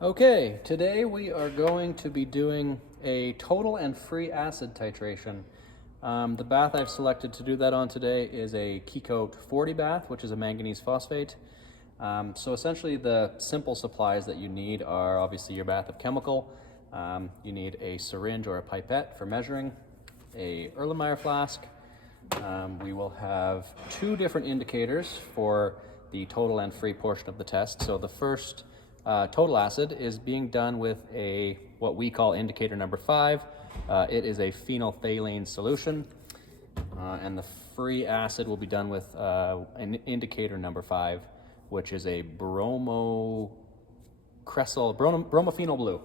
Okay, today we are going to be doing a total and free acid titration. The bath I've selected to do that on today is a Keycoat 40 bath, which is a manganese phosphate. So essentially the simple supplies that you need are obviously your bath of chemical. You need a syringe or a pipette for measuring, a Erlenmeyer flask. We will have two different indicators for the total and free portion of the test. So the first total acid is being done with what we call indicator number 5. It is a phenolphthalein solution, and the free acid will be done with an indicator number 5, which is a bromophenol blue.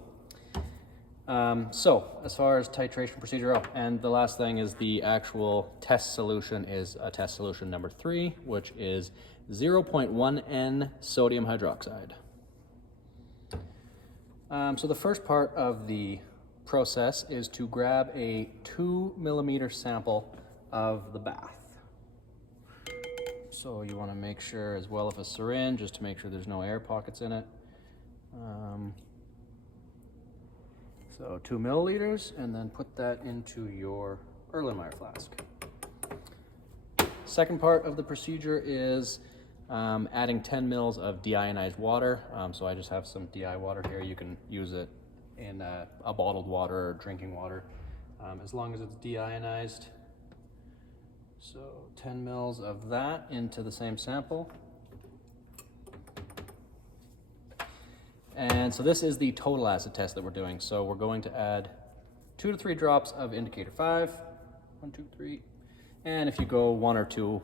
So as far as titration procedure, and the last thing is the actual test solution is a test solution number 3, which is 0.1 N sodium hydroxide. So the first part of the process is to grab a 2 millimeter sample of the bath. So you want to make sure, as well as a syringe, just to make sure there's no air pockets in it. So 2 milliliters, and then put that into your Erlenmeyer flask. Second part of the procedure is adding 10 mils of deionized water. So I just have some DI water here. You can use it in a bottled water or drinking water, as long as it's deionized. So 10 mils of that into the same sample. And so this is the total acid test that we're doing. So we're going to add 2 to 3 drops of indicator 5. 1, 2, 3. And if you go 1 or 2,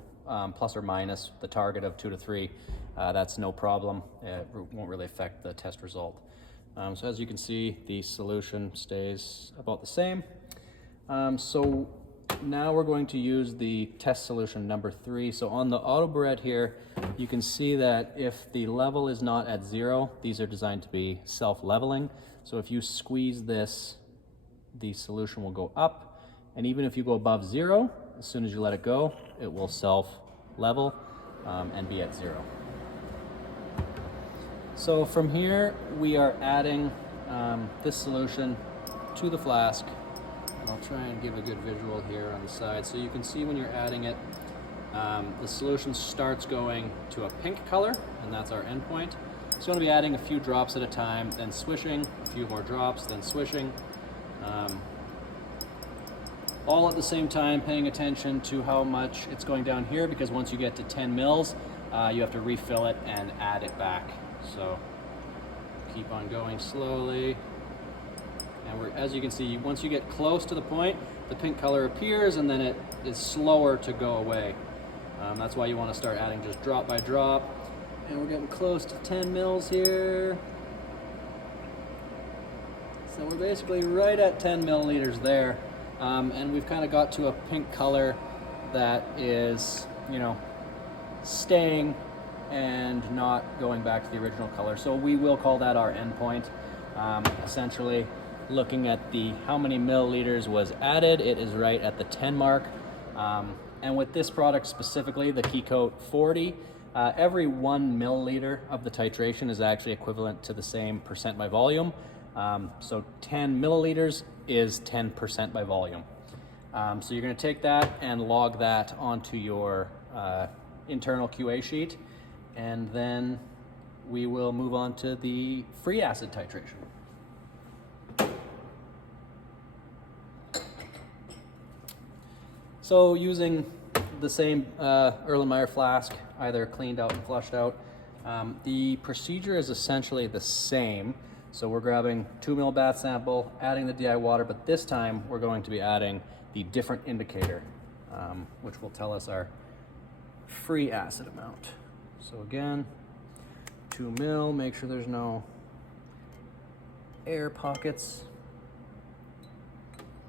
plus or minus the target of 2 to 3, that's no problem. It won't really affect the test result. So as you can see, the solution stays about the same. So now we're going to use the test solution number 3. So on the auto burette here, you can see that if the level is not at 0, these are designed to be self-leveling. So if you squeeze this, the solution will go up. And even if you go above 0, as soon as you let it go, it will self-level and be at 0. So from here, we are adding this solution to the flask. And I'll try and give a good visual here on the side. So you can see when you're adding it, the solution starts going to a pink color, and that's our endpoint. So you want to be adding a few drops at a time, then swishing, a few more drops, then swishing. All at the same time, paying attention to how much it's going down here, because once you get to 10 mils, you have to refill it and add it back. So keep on going slowly. And as you can see, once you get close to the point, the pink color appears, and then it is slower to go away. That's why you want to start adding just drop by drop. And we're getting close to 10 mils here. So we're basically right at 10 milliliters there. And we've kind of got to a pink color that is, staying and not going back to the original color. So we will call that our endpoint. Essentially, looking at how many milliliters was added, it is right at the 10 mark. And with this product specifically, the Keycoat 40, every 1 milliliter of the titration is actually equivalent to the same percent by volume. So 10 milliliters is 10% by volume. So you're going to take that and log that onto your internal QA sheet, and then we will move on to the free acid titration. So using the same Erlenmeyer flask, either cleaned out and flushed out, the procedure is essentially the same. So we're grabbing 2 ml bath sample, adding the DI water, but this time we're going to be adding the different indicator, which will tell us our free acid amount. So again, 2 ml, make sure there's no air pockets.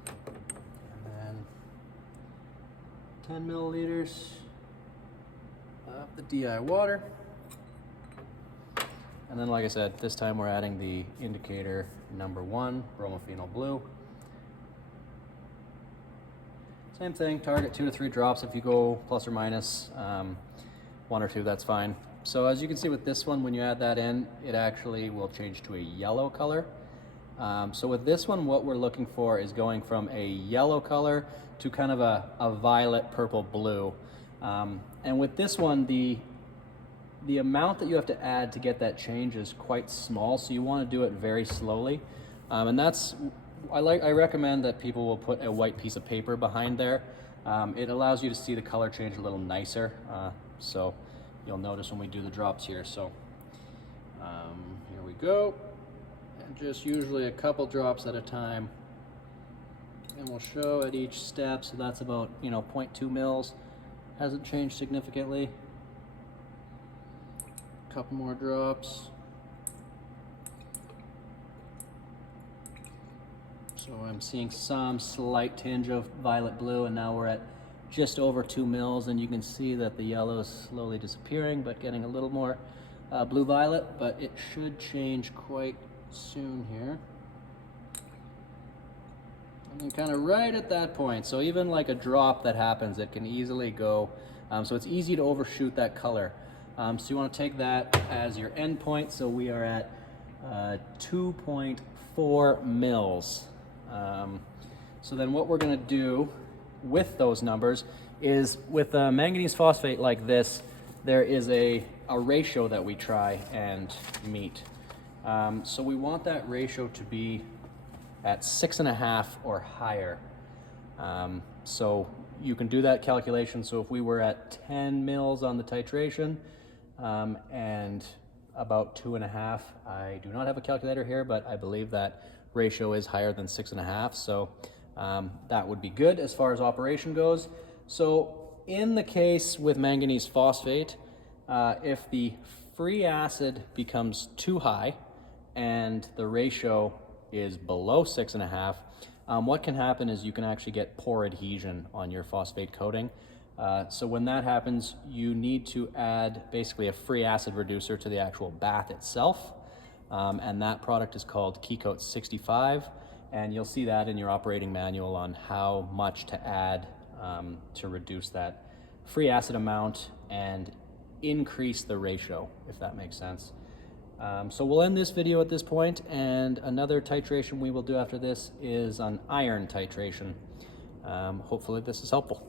And then 10 milliliters of the DI water. And then, like I said, this time we're adding the indicator number 1, bromophenol blue. Same thing, target 2 to 3 drops. If you go plus or minus 1 or 2, that's fine. So as you can see with this one, when you add that in, it actually will change to a yellow color. So with this one, what we're looking for is going from a yellow color to kind of a violet, purple, blue. And with this one, the amount that you have to add to get that change is quite small, so you want to do it very slowly. And that's, I recommend that people will put a white piece of paper behind there. It allows you to see the color change a little nicer. So you'll notice when we do the drops here. So here we go. And just usually a couple drops at a time. And we'll show at each step. So that's about, 0.2 mils. Hasn't changed significantly. A couple more drops. So I'm seeing some slight tinge of violet blue, and now we're at just over 2 mils, and you can see that the yellow is slowly disappearing, but getting a little more blue-violet, but it should change quite soon here. And then kind of right at that point, so even like a drop that happens, it can easily go, so it's easy to overshoot that color. So you want to take that as your end point, so we are at 2.4 mils. So then what we're going to do with those numbers is, with manganese phosphate like this, there is a ratio that we try and meet. So we want that ratio to be at 6.5 or higher. So you can do that calculation. So if we were at 10 mils on the titration and about 2.5, I do not have a calculator here, but I believe that ratio is higher than 6.5. So that would be good as far as operation goes. So in the case with manganese phosphate, if the free acid becomes too high and the ratio is below 6.5, what can happen is you can actually get pore adhesion on your phosphate coating. So when that happens, you need to add basically a free acid reducer to the actual bath itself. And that product is called Keycote 65. And you'll see that in your operating manual on how much to add to reduce that free acid amount and increase the ratio, if that makes sense. So we'll end this video at this point, and another titration we will do after this is on iron titration. Hopefully this is helpful.